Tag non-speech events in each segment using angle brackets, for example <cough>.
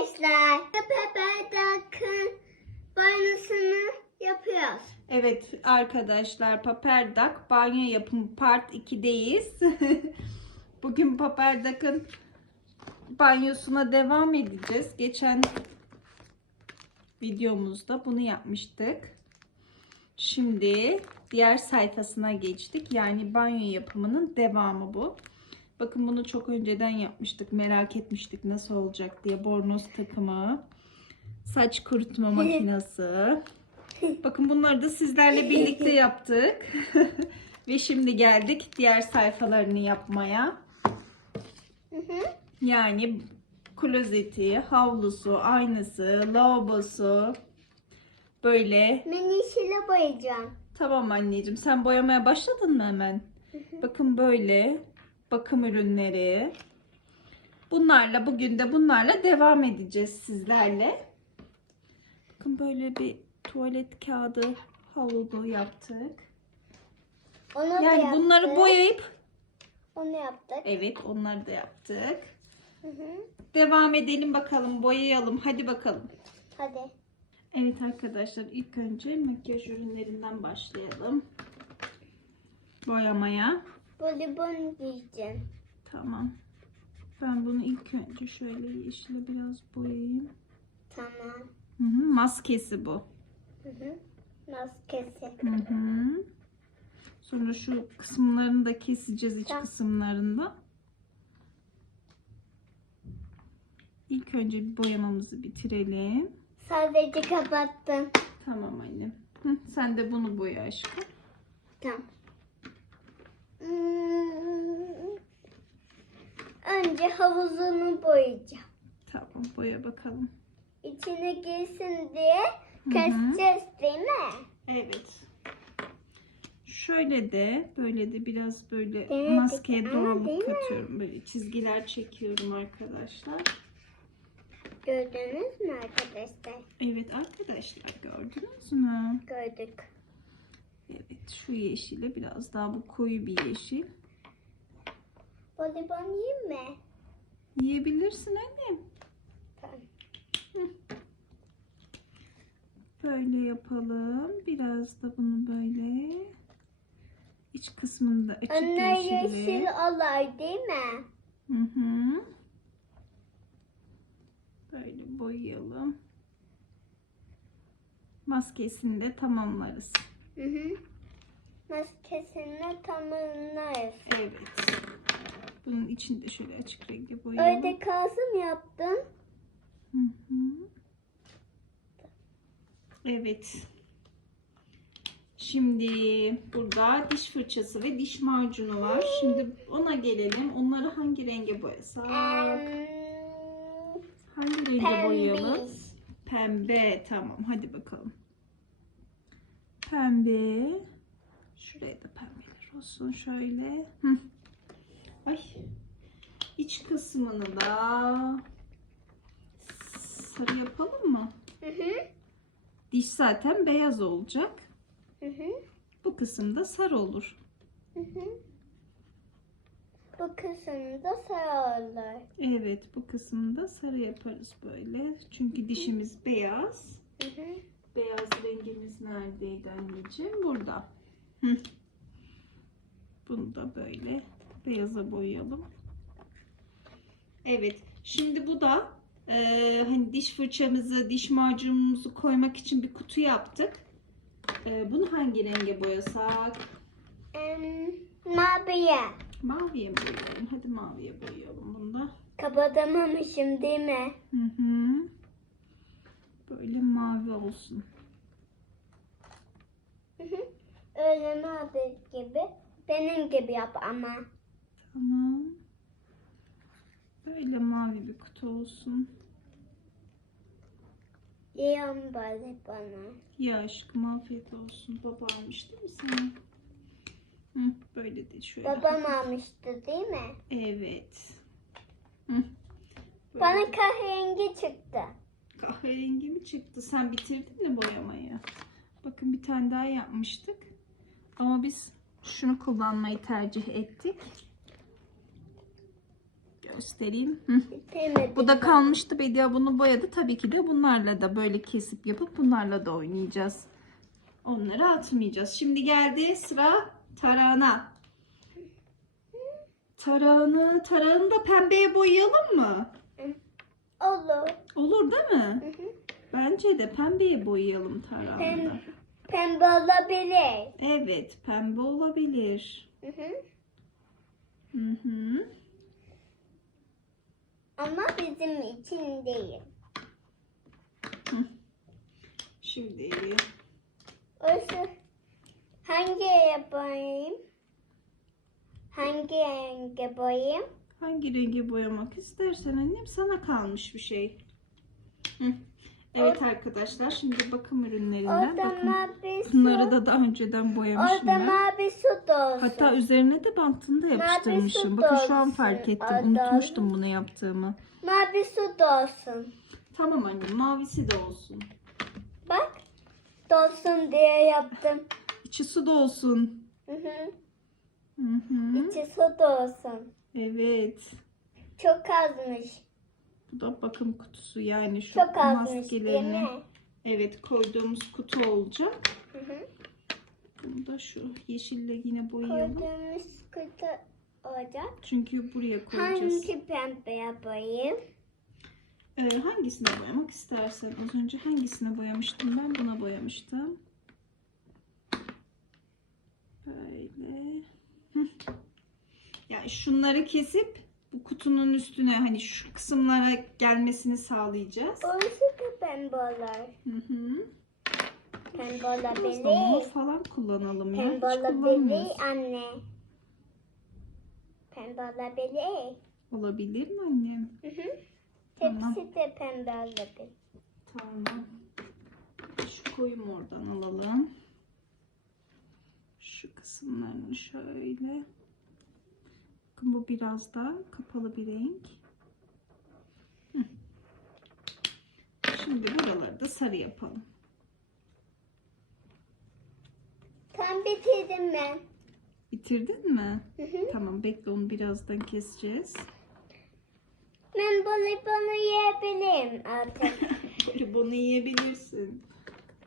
arkadaşlar. Peperdak'ın banyosunu yapıyoruz. Evet arkadaşlar Paperdak banyo yapım part 2'deyiz. <laughs> Bugün Paperdak'ın banyosuna devam edeceğiz. Geçen videomuzda bunu yapmıştık. Şimdi diğer sayfasına geçtik. Yani banyo yapımının devamı bu. Bakın bunu çok önceden yapmıştık. Merak etmiştik nasıl olacak diye. Bornoz takımı, saç kurutma makinesi. Bakın bunları da sizlerle birlikte yaptık. <laughs> Ve şimdi geldik diğer sayfalarını yapmaya. Yani klozeti, havlusu, aynası, lavabosu. Böyle. Ben yeşile boyayacağım. Tamam anneciğim sen boyamaya başladın mı hemen? Bakın böyle bakım ürünleri. Bunlarla bugün de bunlarla devam edeceğiz sizlerle. Bakın böyle bir tuvalet kağıdı havlu yaptık. Onu da Yani bunları yaptık. boyayıp Onu yaptık. evet onları da yaptık. Hı hı. Devam edelim bakalım boyayalım hadi bakalım. Hadi. Evet arkadaşlar ilk önce makyaj ürünlerinden başlayalım. Boyamaya. Voleybol giyeceğim. Tamam. Ben bunu ilk önce şöyle yeşile biraz boyayayım. Tamam. Hı hı, maskesi bu. Hı hı. Maskesi. Hı hı. Sonra şu kısımlarını da keseceğiz iç Tamam. kısımlarında. İlk önce bir boyamamızı bitirelim. Sadece kapattım. Tamam annem. Hı, sen de bunu boya aşkım. Tamam. Hmm. Önce havuzunu boyayacağım. Tamam boya bakalım. İçine girsin diye keseceğiz değil mi? Evet. Şöyle de böyle de biraz böyle Evet, maskeye ama doğruluk değil mi? katıyorum. Böyle çizgiler çekiyorum arkadaşlar. Gördünüz mü arkadaşlar? Evet arkadaşlar gördünüz mü? Gördük. Evet şu yeşile biraz daha bu koyu bir yeşil. Voleybol yiyeyim mi? Yiyebilirsin annem. Tamam. Böyle yapalım. Biraz da bunu böyle iç kısmında açık Anne yeşili. yeşil olay değil mi? Hı hı. Böyle boyayalım. Maskesini de tamamlarız. Hı hı. Maskesini tamamlarız. Evet. Bunun içinde şöyle açık rengi boyayalım. Öyle kalsın yaptın. Hı hı. Evet. Şimdi burada diş fırçası ve diş macunu var. Şimdi ona gelelim. Onları hangi renge boyasak? Hangi renge boyayalım? pembe. Pembe. Tamam. Hadi bakalım. Pembe. Şuraya da pembeler olsun. Şöyle. Hı. Ay. İç kısmını da sarı yapalım mı? Hı hı. Diş zaten beyaz olacak. Hı hı. Bu kısımda sarı olur. Hı hı. Bu kısmını da sararlar. Evet, bu kısımda sarı yaparız böyle. Çünkü dişimiz beyaz. Hı hı. Beyaz rengimiz neredeydi anneciğim? Burada. Hı. Bunu da böyle beyaza boyayalım. Evet. Şimdi bu da eee, hani diş fırçamızı, diş macunumuzu koymak için bir kutu yaptık. Eee, bunu hangi renge boyasak? Em, maviye. Maviye mi boyayalım? Hadi maviye boyayalım bunu da. Kapatamamışım değil mi? Hı hı. Böyle mavi olsun. Hı hı. Öyle mavi gibi. Benim gibi yap ama. Tamam. Böyle mavi bir kutu olsun. Yiyorum böyle bana. Ya aşkım afiyet olsun. Baba almış değil mi sana? Hı, böyle de şöyle. Babam almıştı değil mi? Evet. Hı. Böyle Bana kahverengi çıktı. kahverengi mi çıktı? Sen bitirdin mi boyamayı? Bakın bir tane daha yapmıştık. Ama biz şunu kullanmayı tercih ettik. göstereyim. Hı. Bu da kalmıştı Bedia bunu boyadı. Tabii ki de bunlarla da böyle kesip yapıp bunlarla da oynayacağız. Onları atmayacağız. Şimdi geldi sıra tarağına. Tarağını, tarağını da pembeye boyayalım mı? Olur. Olur değil mi? Hı hı. Bence de pembeye boyayalım tarağını da. Pem, pembe olabilir. Evet, pembe olabilir. Hı hı. Hı hı. Ama bizim için değil. Şimdi Oysa hangi yapayım? Hangi renge boyayayım? hangi rengi boyamak istersen annem sana kalmış bir şey. Hı. Evet arkadaşlar şimdi bakım ürünlerinden Orada bakın. mavi su. Bunları da daha önceden boyamışım Orada ben. mavi su da olsun. Hatta üzerine de bantını da yapıştırmışım. Bakın şu an fark ettim. Unutmuştum bunu yaptığımı. Mavi su da olsun. Tamam annem mavisi de olsun. Bak. Dolsun diye yaptım. İçi su da olsun. Hı hı. Hı hı. İçi su da olsun. Evet. Çok azmış. Bu da bakım kutusu yani şu Çok azmış maskelerini mi? evet koyduğumuz kutu olacak. Hı hı. Bunu da şu yeşille yine boyayalım. Koyduğumuz kutu olacak. Çünkü buraya koyacağız. Hangi pembe yapayım? Ee, hangisine boyamak istersen. Az önce hangisine boyamıştım ben? Buna boyamıştım. Böyle. Yani şunları kesip bu kutunun üstüne hani şu kısımlara gelmesini sağlayacağız. Orası da pembe olur. Hı hı. Pembe mor olabilir. falan kullanalım ya. Pembe kullanmıyoruz. anne. Pembe olabilir. Olabilir mi annem? Hı hı. Tamam. Hepsi de pembe olabilir. Tamam. Şu koyum oradan alalım. Şu kısımlarını şöyle. Bakın bu biraz da kapalı bir renk. Şimdi buraları da sarı yapalım. Tam bitirdim ben. Bitirdin mi? Hı hı. Tamam bekle onu birazdan keseceğiz. Ben bunu yiyebilirim artık. <laughs> Böyle bunu yiyebilirsin.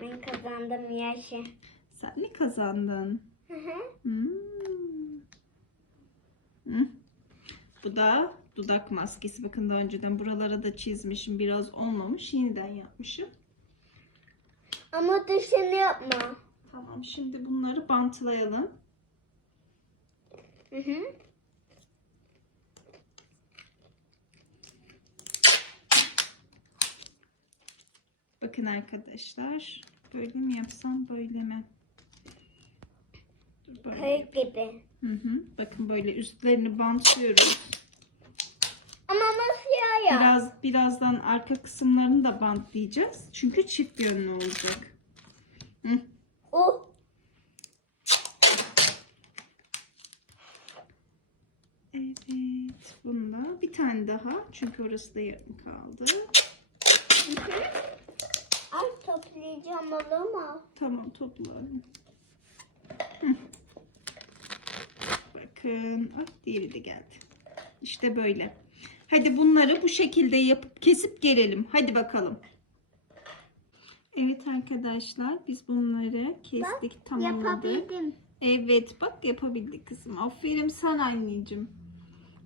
ben kazandım yaşı. Sen mi kazandın? Hı hı. Hmm. Hı. Bu da dudak maskesi. Bakın daha önceden buralara da çizmişim. Biraz olmamış. Yeniden yapmışım. Ama dışını yapma. Tamam şimdi bunları bantlayalım. Hı hı. Bakın arkadaşlar. Böyle mi yapsam böyle mi? Dur böyle. Kayık gibi. Hı hı. Bakın böyle üstlerini bantlıyoruz. Ama masaya yap. Biraz birazdan arka kısımlarını da bantlayacağız. Çünkü çift yönlü olacak. Hı. Oh. Evet, bunda bir tane daha çünkü orası da yarım kaldı. Hı hı. Ay toplayacağım olur mu? Tamam toplayalım. Bakın, ah, diğeri de geldi. İşte böyle. Hadi bunları bu şekilde yapıp kesip gelelim. Hadi bakalım. Evet arkadaşlar biz bunları kestik tamamladık. Yapabildim. Evet bak yapabildik kızım. Aferin sen anneciğim.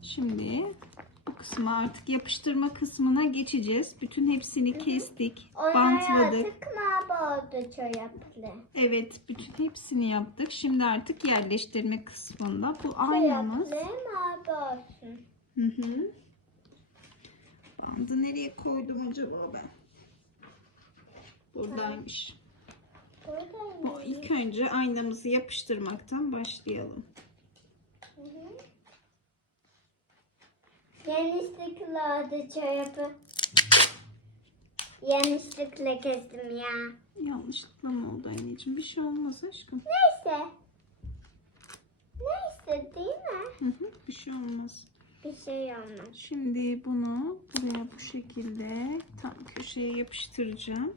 Şimdi bu kısma artık yapıştırma kısmına geçeceğiz. Bütün hepsini kestik, Onlar bantladık. artık mavi oldu çoraplı. Evet bütün hepsini yaptık. Şimdi artık yerleştirme kısmında. Bu aynamız. Çoraplı mavi olsun. Hı hı. Bandı nereye koydum acaba ben? Buradaymış. Burada Bu ilk önce aynamızı yapıştırmaktan başlayalım. Hı hı. Yanlışlıkla oldu çorabı. Yanlışlıkla kestim ya. Yanlışlıkla mı oldu anneciğim? Bir şey olmaz aşkım. Neyse. Neyse değil mi? Hı hı, bir şey olmaz. Bir şey olmaz. Şimdi bunu buraya bu şekilde tam köşeye yapıştıracağım.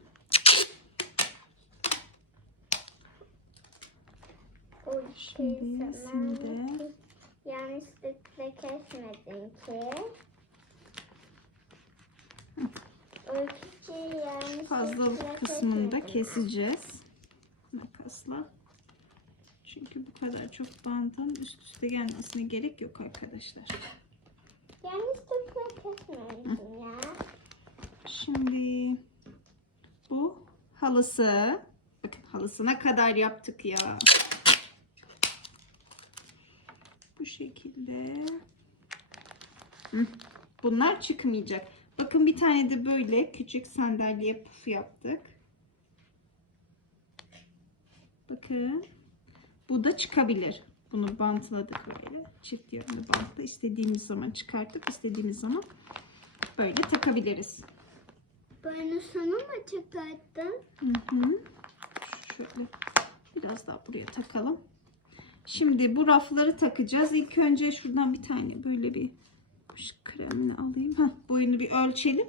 Şimdi, şimdi. Yanlışlıkla kesmedim ki. O küçüğü yanlışlıkla Fazlalık kısmını da keseceğiz. Makasla. Çünkü bu kadar çok bantan üst üste gelmesine gerek yok arkadaşlar. Yanlışlıkla kesmemişim ya. Şimdi bu halısı. Bakın halısına kadar yaptık ya. Bu şekilde. Bunlar çıkmayacak. Bakın bir tane de böyle küçük sandalye pufu yaptık. Bakın. Bu da çıkabilir. Bunu bantladık böyle. Çift yönlü bantla istediğimiz zaman çıkartıp istediğimiz zaman böyle takabiliriz. Bunu sana mı çıkarttın? Hı hı. Şöyle biraz daha buraya takalım. Şimdi bu rafları takacağız. İlk önce şuradan bir tane böyle bir kremini alayım. Heh, boyunu bir ölçelim.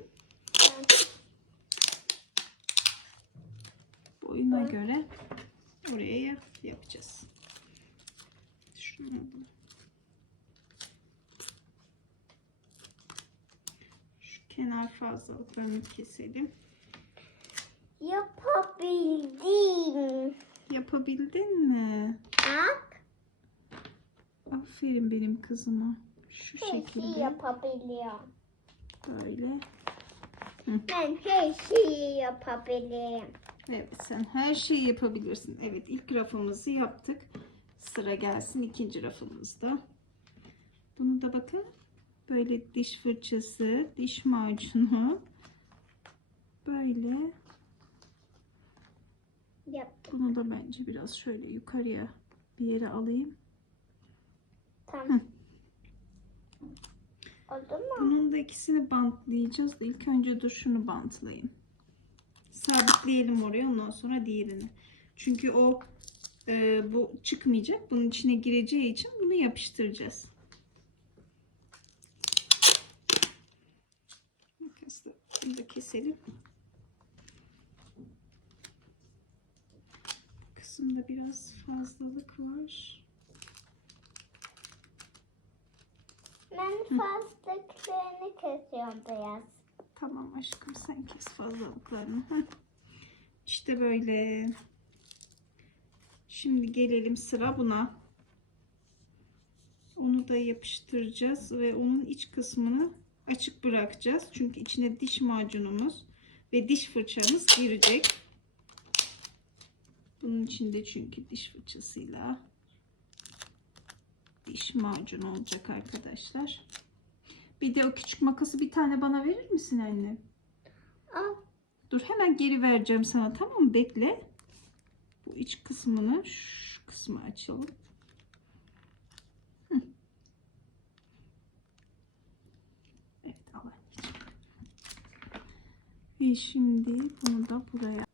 Boyuna göre oraya yapacağız. Şunu alalım. Şu kenar fazlalıklarını keselim. Yapabildim. Yapabildin mi? Bak. Aferin benim kızıma. Şu Her şekilde yapabiliyorum. böyle. Ben her şeyi yapabilirim. Evet sen her şeyi yapabilirsin. Evet ilk rafımızı yaptık. Sıra gelsin ikinci rafımızda. Bunu da bakın. Böyle diş fırçası, diş macunu. Böyle. Yaptım. Bunu da bence biraz şöyle yukarıya bir yere alayım. Tamam. Oldu mu? Bunun da ikisini bantlayacağız ilk önce dur şunu bantlayayım. Sabitleyelim oraya ondan sonra diğerini. Çünkü o e, bu çıkmayacak. Bunun içine gireceği için bunu yapıştıracağız. Makasla bunu da keselim. Bu kısımda biraz fazlalık var. Ben fazlalıklarını kesiyorum biraz. Tamam aşkım sen kes fazlalıklarını. Heh. İşte böyle. Şimdi gelelim sıra buna. Onu da yapıştıracağız ve onun iç kısmını açık bırakacağız. Çünkü içine diş macunumuz ve diş fırçamız girecek. Bunun içinde çünkü diş fırçasıyla diş macunu olacak arkadaşlar. Bir de o küçük makası bir tane bana verir misin anne? Al. Dur hemen geri vereceğim sana tamam mı? Bekle. Bu iç kısmını şu kısmı açalım. Hı. Evet al. Ve şimdi bunu da buraya.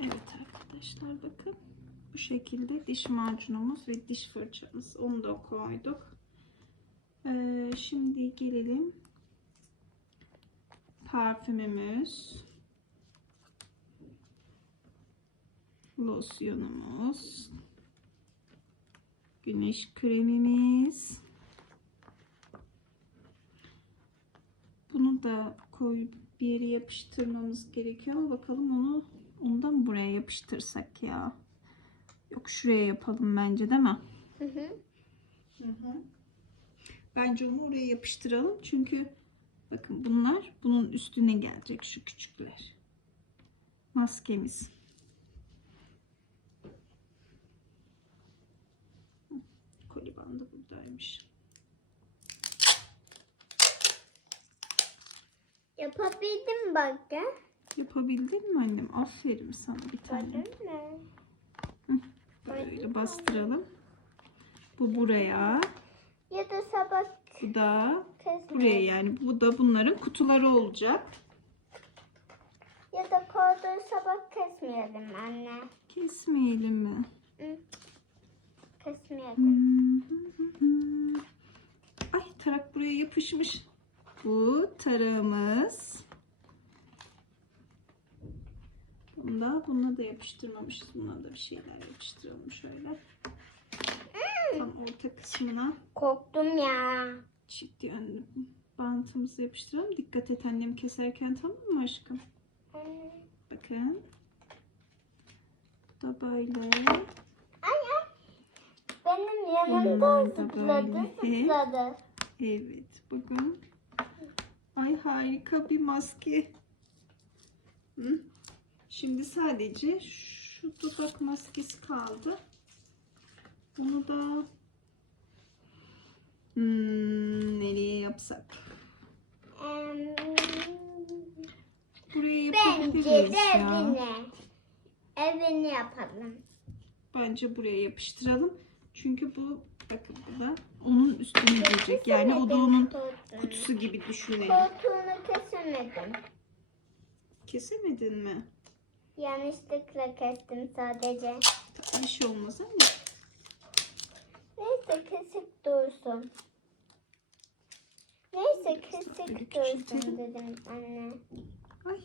Evet arkadaşlar bakın. Bu şekilde diş macunumuz ve diş fırçamız. Onu da koyduk. Ee, şimdi gelelim parfümümüz, losyonumuz, güneş kremimiz. Bunu da koyup bir yere yapıştırmamız gerekiyor bakalım onu ondan buraya yapıştırsak ya. Yok şuraya yapalım bence değil mi? Hı hı. Hı hı. Bence onu oraya yapıştıralım çünkü bakın bunlar bunun üstüne gelecek şu küçükler. Maskemiz. Hı, Koli bandı buradaymış. Yapabildim bak ya. Yapabildin mi annem? Aferin sana bir tane. Gördün mü? Böyle bastıralım. Bu buraya. Ya da sabah Bu da kesme. buraya yani. Bu da bunların kutuları olacak. Ya da koyduğu sabah kesmeyelim anne. Kesmeyelim mi? Hı. Kesmeyelim. Ay tarak buraya yapışmış. Bu tarağımız. Bunda, buna da yapıştırmamışız. Buna da bir şeyler yapıştıralım şöyle. Tam orta kısmına Korktum ya. çift yönlü bantımızı yapıştıralım. Dikkat et annem keserken tamam mı aşkım? Anne. Bakın. Bu da böyle. Ay ay. Benim yanımda Bunlar da zıpladı böyle. zıpladı. Evet bakın. Ay harika bir maske. Hı? Şimdi sadece şu dudak maskesi kaldı. Bunu da hmm, nereye yapsak? Buraya Bence yapabiliriz de ya. evine. Evini yapalım. Bence buraya yapıştıralım. Çünkü bu bakın bu da onun üstüne girecek. Yani o da onun kutusu gibi düşünelim. Koltuğunu kesemedim. Kesemedin mi? Yanlışlıkla kestim sadece. Bir şey olmaz ama. Neyse kesik dursun. Neyse Böyle dursun dedim anne. Ay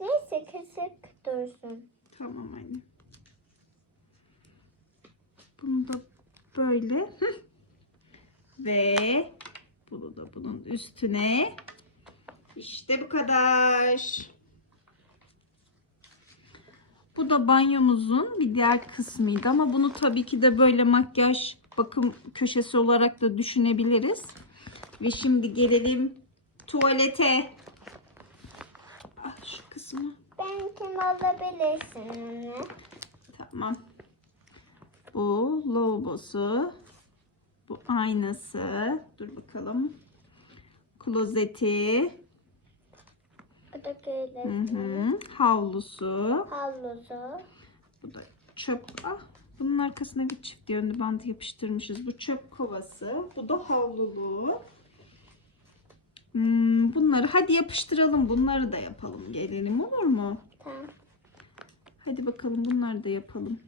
Neyse kesik dursun. tamam anne. Bunu da böyle. Ve bunu da bunun üstüne. İşte bu kadar. Bu da banyomuzun bir diğer kısmıydı ama bunu tabii ki de böyle makyaj bakım köşesi olarak da düşünebiliriz. Ve şimdi gelelim tuvalete. Ah, şu kısmı. Benimkini alabilirsin anne. Tamam. Bu lavabosu. Bu aynası. Dur bakalım. Klozeti. Bu da Hı hı. Havlusu. Havlusu. Bu da çöp. Ah, bunun arkasına bir çift yönlü bant yapıştırmışız. Bu çöp kovası. Bu da havluluğu. Hmm, bunları hadi yapıştıralım. Bunları da yapalım. Gelelim olur mu? Tamam. Hadi bakalım bunları da yapalım.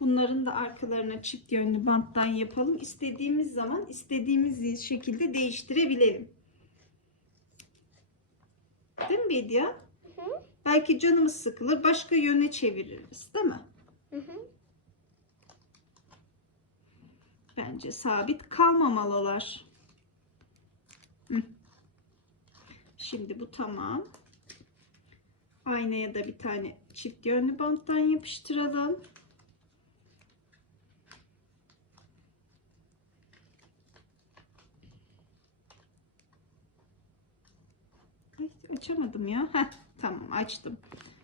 Bunların da arkalarına çift yönlü banttan yapalım. İstediğimiz zaman istediğimiz şekilde değiştirebilelim. Değil mi Bediye? Hı hı. Belki canımız sıkılır başka yöne çeviririz değil mi? Hı hı. Bence sabit kalmamalılar. Hı. Şimdi bu tamam. Aynaya da bir tane çift yönlü banttan yapıştıralım. Ay, açamadım ya. Heh, tamam açtım.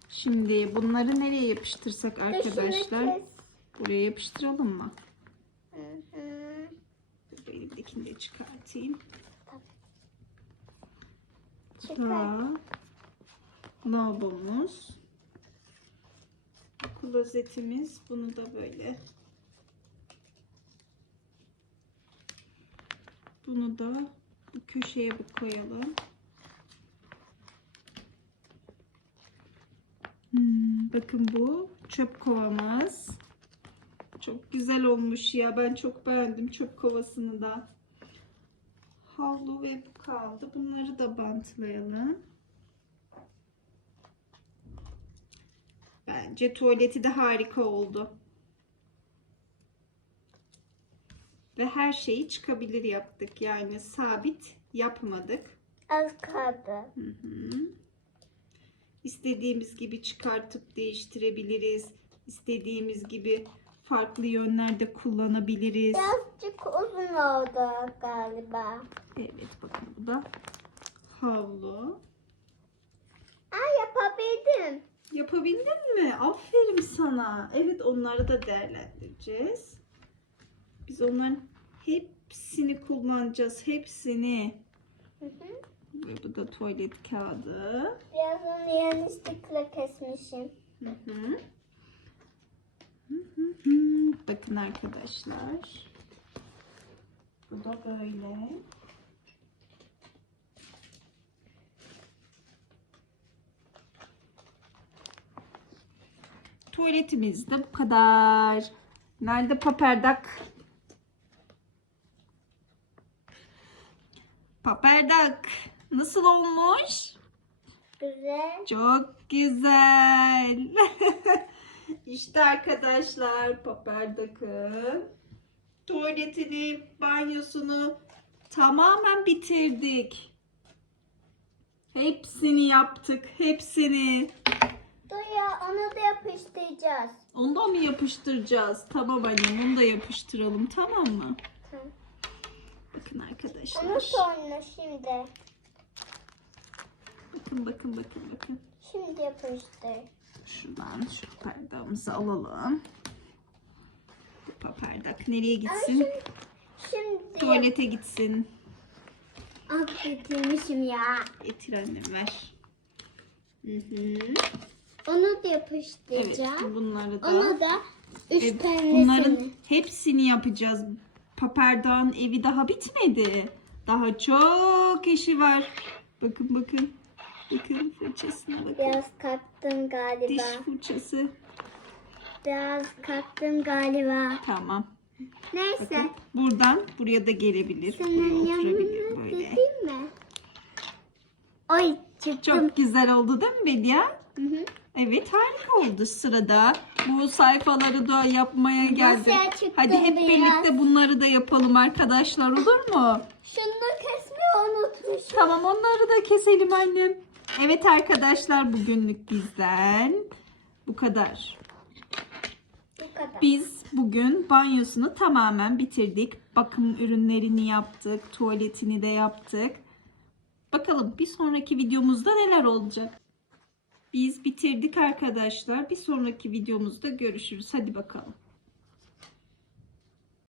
Şimdi bunları nereye yapıştırsak arkadaşlar? Buraya yapıştıralım mı? Hı hı. Elimdekini de çıkartayım. Çıkar. Lavabomuz. Klozetimiz. Bunu da böyle. Bunu da bu köşeye bir koyalım. Hmm, bakın bu çöp kovamız. Çok güzel olmuş ya. Ben çok beğendim çöp kovasını da. Havlu ve bu kaldı. Bunları da bantlayalım. Bence tuvaleti de harika oldu. Ve her şeyi çıkabilir yaptık. Yani sabit yapmadık. Az kaldı. Hı hı. İstediğimiz gibi çıkartıp değiştirebiliriz. İstediğimiz gibi farklı yönlerde kullanabiliriz. Birazcık uzun oldu galiba. Evet bakın bu da havlu. Aa yapabildim. Yapabildin mi? Aferin sana. Evet onları da değerlendireceğiz. Biz onların hepsini kullanacağız. Hepsini. Hı hı. Ve bu da tuvalet kağıdı. Biraz onu yanlışlıkla kesmişim. Hı hı. Hı hı hı. Bakın arkadaşlar. Bu da böyle. Tuvaletimiz de bu kadar. Nerede paperdak? Paperdak. Nasıl olmuş? Güzel. Çok güzel. <laughs> işte arkadaşlar paperdakın tuvaletini, banyosunu Tamamen bitirdik. Hepsini yaptık. Hepsini. Dur ya onu da yapıştıracağız. Ondan mı yapıştıracağız? Tamam annem onu da yapıştıralım tamam mı? Tamam. Bakın arkadaşlar. Onu sonra şimdi. Bakın bakın bakın bakın. Şimdi yapıştır. Şuradan şu pardamızı alalım. Bu nereye gitsin? şimdi, şimdi Tuvalete gitsin. Ah bitirmişim ya. Getir annem ver. Hı hı. Onu da Evet yapıştıracağım. bunları da. Onu da üç Evet, tanesini. bunların hepsini yapacağız. Papardağın evi daha bitmedi. Daha çok işi var. Bakın bakın. Bakın fırçasına bakın. Biraz kattım galiba. Diş fırçası. Biraz kattım galiba. Tamam. Neyse. Bakın. Buradan buraya da gelebilir. Senin yanına gideyim mi? Oy çıktım. Çok güzel oldu değil mi Bedia? Hı hı. Evet harika oldu sırada. Bu sayfaları da yapmaya geldim. Hadi hep biraz. birlikte bunları da yapalım arkadaşlar olur mu? Şunu kesmeyi unutmuşum. Tamam onları da keselim annem. Evet arkadaşlar bugünlük bizden bu kadar. Bu kadar. Biz bugün banyosunu tamamen bitirdik. Bakım ürünlerini yaptık. Tuvaletini de yaptık. Bakalım bir sonraki videomuzda neler olacak? Biz bitirdik arkadaşlar. Bir sonraki videomuzda görüşürüz. Hadi bakalım.